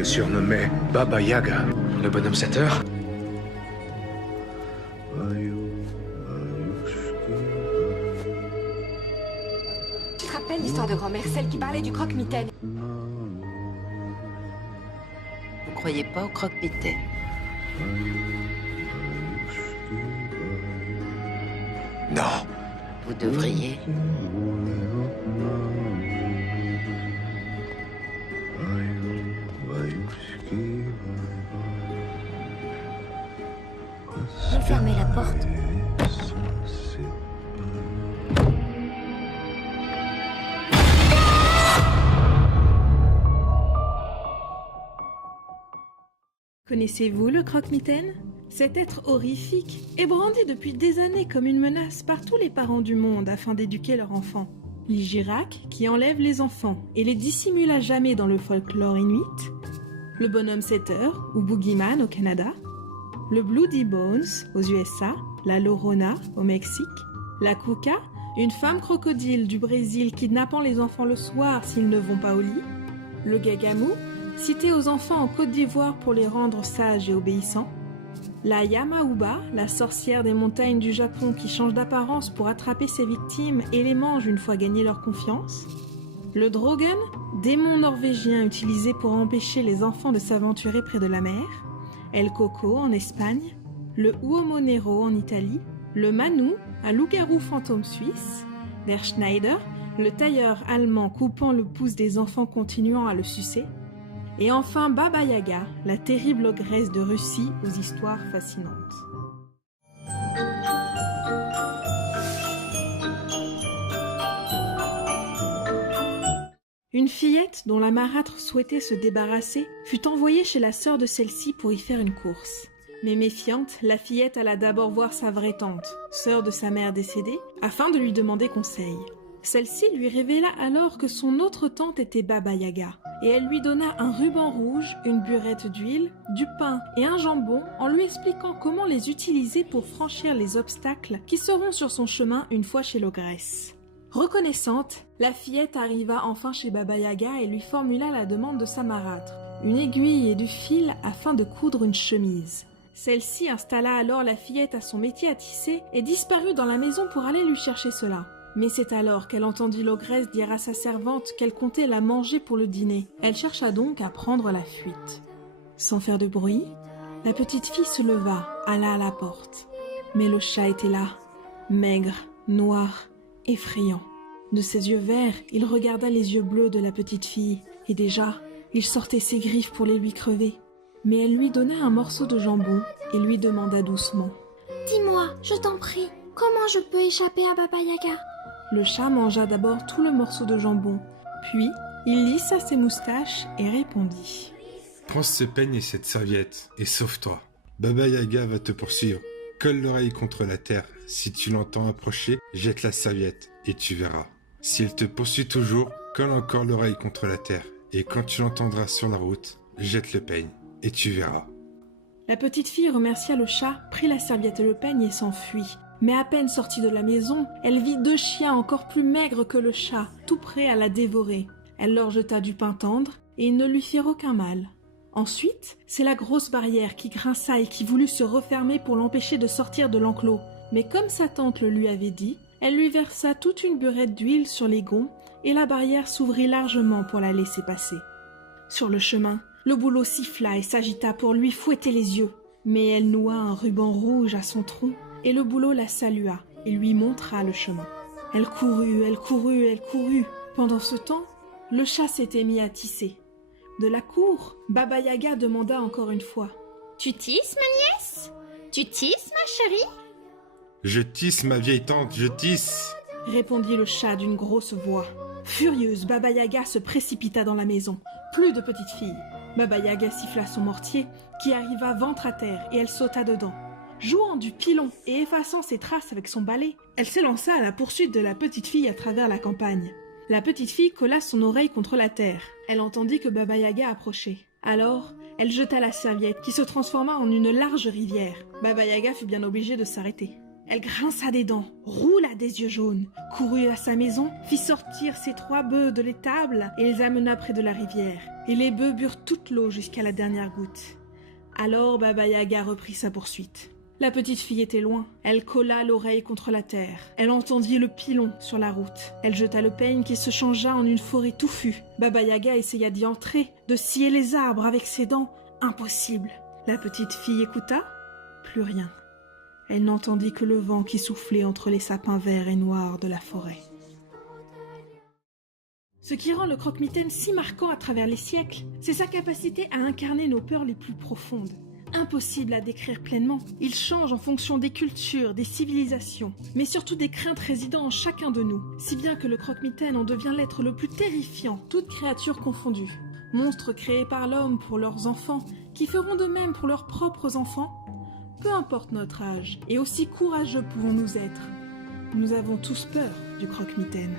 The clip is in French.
le surnommait Baba Yaga. Le bonhomme 7 heures? Tu te rappelles l'histoire de grand-mère, celle qui parlait du croque-mitaine? Vous croyez pas au croque-mitaine? Non. Vous devriez. Refermez la porte. Connaissez-vous le croque-mitaine? Cet être horrifique est brandi depuis des années comme une menace par tous les parents du monde afin d'éduquer leurs enfants. L'Igirak qui enlève les enfants et les dissimule à jamais dans le folklore inuit. Le bonhomme 7 heures ou Boogeyman au Canada. Le Bloody Bones aux USA. La Llorona au Mexique. La Cuca, une femme crocodile du Brésil kidnappant les enfants le soir s'ils ne vont pas au lit. Le Gagamou, cité aux enfants en Côte d'Ivoire pour les rendre sages et obéissants. La Yamauba, la sorcière des montagnes du Japon qui change d'apparence pour attraper ses victimes et les mange une fois gagné leur confiance. Le Drogen, démon norvégien utilisé pour empêcher les enfants de s'aventurer près de la mer. El Coco en Espagne. Le Uomo Nero en Italie. Le Manu, un loup-garou fantôme suisse. Der Schneider, le tailleur allemand coupant le pouce des enfants continuant à le sucer. Et enfin Baba Yaga, la terrible ogresse de Russie aux histoires fascinantes. Une fillette dont la marâtre souhaitait se débarrasser fut envoyée chez la sœur de celle-ci pour y faire une course. Mais méfiante, la fillette alla d'abord voir sa vraie tante, sœur de sa mère décédée, afin de lui demander conseil. Celle-ci lui révéla alors que son autre tante était Baba Yaga, et elle lui donna un ruban rouge, une burette d'huile, du pain et un jambon en lui expliquant comment les utiliser pour franchir les obstacles qui seront sur son chemin une fois chez l'ogresse. Reconnaissante, la fillette arriva enfin chez Baba Yaga et lui formula la demande de sa marâtre, une aiguille et du fil afin de coudre une chemise. Celle-ci installa alors la fillette à son métier à tisser et disparut dans la maison pour aller lui chercher cela. Mais c'est alors qu'elle entendit l'ogresse dire à sa servante qu'elle comptait la manger pour le dîner. Elle chercha donc à prendre la fuite. Sans faire de bruit, la petite fille se leva, alla à la porte. Mais le chat était là, maigre, noir, effrayant. De ses yeux verts, il regarda les yeux bleus de la petite fille, et déjà, il sortait ses griffes pour les lui crever. Mais elle lui donna un morceau de jambon et lui demanda doucement. « Dis-moi, je t'en prie, comment je peux échapper à Baba Yaga ?» Le chat mangea d'abord tout le morceau de jambon, puis il lissa ses moustaches et répondit. « Prends ce peigne et cette serviette, et sauve-toi. Baba Yaga va te poursuivre. Colle l'oreille contre la terre. Si tu l'entends approcher, jette la serviette, et tu verras. S'il te poursuit toujours, colle encore l'oreille contre la terre, et quand tu l'entendras sur la route, jette le peigne, et tu verras. » La petite fille remercia le chat, prit la serviette et le peigne et s'enfuit. Mais à peine sortie de la maison, elle vit 2 chiens encore plus maigres que le chat, tout prêts à la dévorer. Elle leur jeta du pain tendre et ils ne lui firent aucun mal. Ensuite, c'est la grosse barrière qui grinça et qui voulut se refermer pour l'empêcher de sortir de l'enclos. Mais comme sa tante le lui avait dit, elle lui versa toute une burette d'huile sur les gonds et la barrière s'ouvrit largement pour la laisser passer. Sur le chemin, le bouleau siffla et s'agita pour lui fouetter les yeux. Mais elle noua un ruban rouge à son tronc et le bouleau la salua et lui montra le chemin. Elle courut, elle courut, elle courut. Pendant ce temps, le chat s'était mis à tisser. De la cour, Baba Yaga demanda encore une fois. « Tu tisses, ma nièce? Tu tisses, ma chérie ?» « Je tisse, ma vieille tante, je tisse !» répondit le chat d'une grosse voix. Furieuse, Baba Yaga se précipita dans la maison. Plus de petite fille. Baba Yaga siffla son mortier, qui arriva ventre à terre, et elle sauta dedans. Jouant du pilon et effaçant ses traces avec son balai, elle s'élança à la poursuite de la petite fille à travers la campagne. La petite fille colla son oreille contre la terre. Elle entendit que Baba Yaga approchait. Alors, elle jeta la serviette, qui se transforma en une large rivière. Baba Yaga fut bien obligée de s'arrêter. Elle grinça des dents, roula des yeux jaunes, courut à sa maison, fit sortir ses 3 bœufs de l'étable et les amena près de la rivière. Et les bœufs burent toute l'eau jusqu'à la dernière goutte. Alors Baba Yaga reprit sa poursuite. La petite fille était loin. Elle colla l'oreille contre la terre. Elle entendit le pilon sur la route. Elle jeta le peigne qui se changea en une forêt touffue. Baba Yaga essaya d'y entrer, de scier les arbres avec ses dents. Impossible. La petite fille écouta. Plus rien. Elle n'entendit que le vent qui soufflait entre les sapins verts et noirs de la forêt. Ce qui rend le croque-mitaine si marquant à travers les siècles, c'est sa capacité à incarner nos peurs les plus profondes. Impossible à décrire pleinement, il change en fonction des cultures, des civilisations, mais surtout des craintes résidant en chacun de nous, si bien que le croque-mitaine en devient l'être le plus terrifiant, toutes créatures confondues. Monstres créés par l'homme pour leurs enfants, qui feront de même pour leurs propres enfants. Peu importe notre âge, et aussi courageux pouvons-nous être. Nous avons tous peur du croque-mitaine.